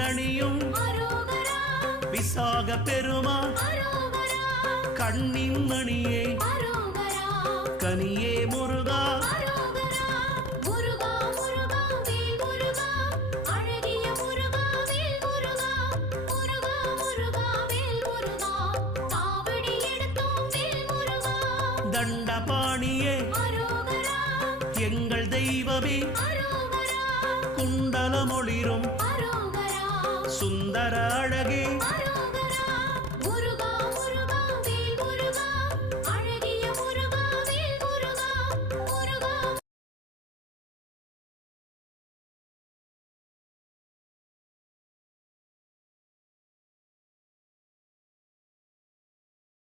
தேரணியும் விசாக பெருமான் கண்ணின் மணியே கனியே முருகா தண்டபாணியே எங்கள் தெய்வமே குண்டலமொளிரும் சுந்தர அழகே